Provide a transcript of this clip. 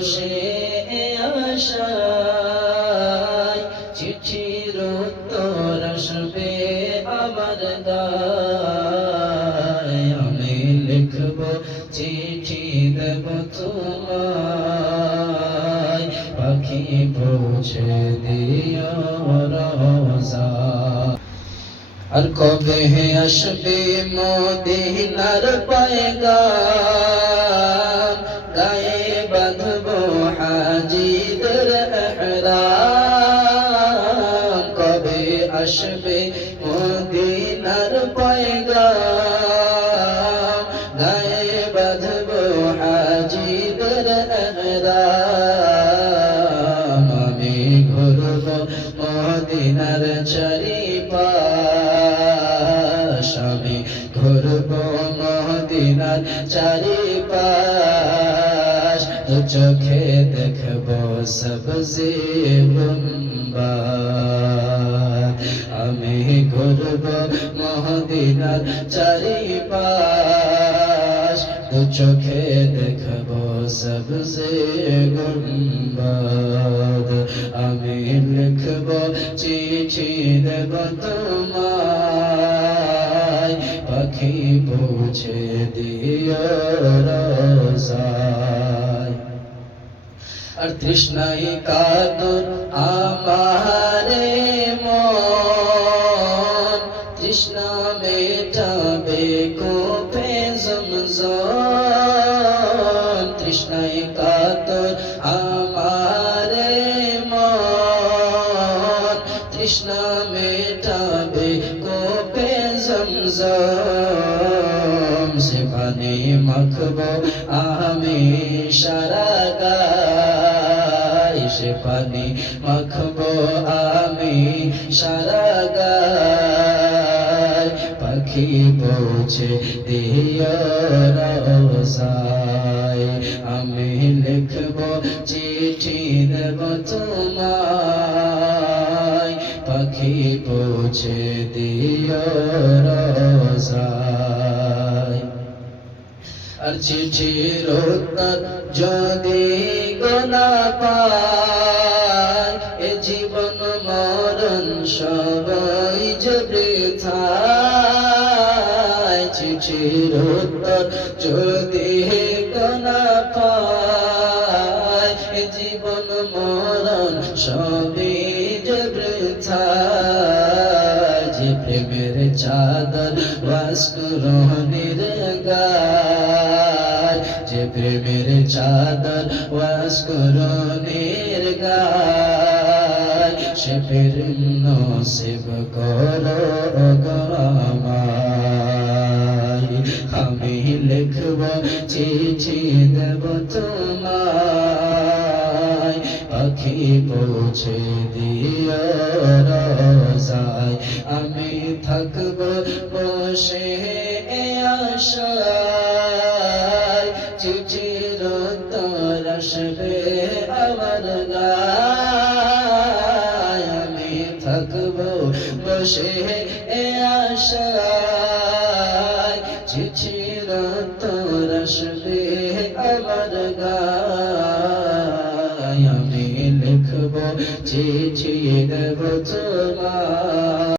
বসে আশায়। চিঠির উত্তর আসবে আমার গায়। আমি লিখব, চিঠি দেব তোমায়। পাখি পৌঁছে দিও রোজা। আর কবে আসবে মদিনার বাঁধব হাজিদের এহরাম কবে আসবে মদিনার পয়গাম গায়ে বাঁধব হাজিদের এহরাম আমি ঘুরব মদিনার চারিপাশ আমি ঘুরব মদিনার চারিপাশ দু চোখে দেখব সবজে গুম্বাদ আমি ঘুরব মদিনার চারিপাশ। দু চোখে দেখব সবজে গুম্বাদ আমি লিখব চিঠি দেব তোমায়। পাখি পৌঁছে দিও রোজায়। আর তৃষ্ণাই কাতর আমারে মন। তৃষ্ণা মেটাবে কোপে জমজম। তৃষ্ণাই কাতর আমারে মন। তৃষ্ণা মেটাবে কোপে জমজম। সে পানি মাখব আমি সারা সে পানি মাখব আমি সারা পাখি পৌঁছে দিও রোজায় আমি লিখব, চিঠি দেব তোমায়। পাখি পৌঁছে দিও রোজায় আর চিঠির উত্তর যদি গোনা পায় এ জীবন মরণ সবাই যে বৃথায়। চিঠির উত্তর যদি গোনা পায় এ জীবন মরণ সবই চাদর বাস্কুরহনির গায় যে প্রেমের চাদর বাস্কুরহনির গায় সে প্রেম নসিব করো আমি লিখব চিঠি দেব তোমায়। পাখি পৌঁছে দিও রোজায় আমি থাকব বসে আশায়। চিঠির উত্তর আসবে আমার গায়। আমি থাকব বসে আশায়। চিঠি দেব তোমার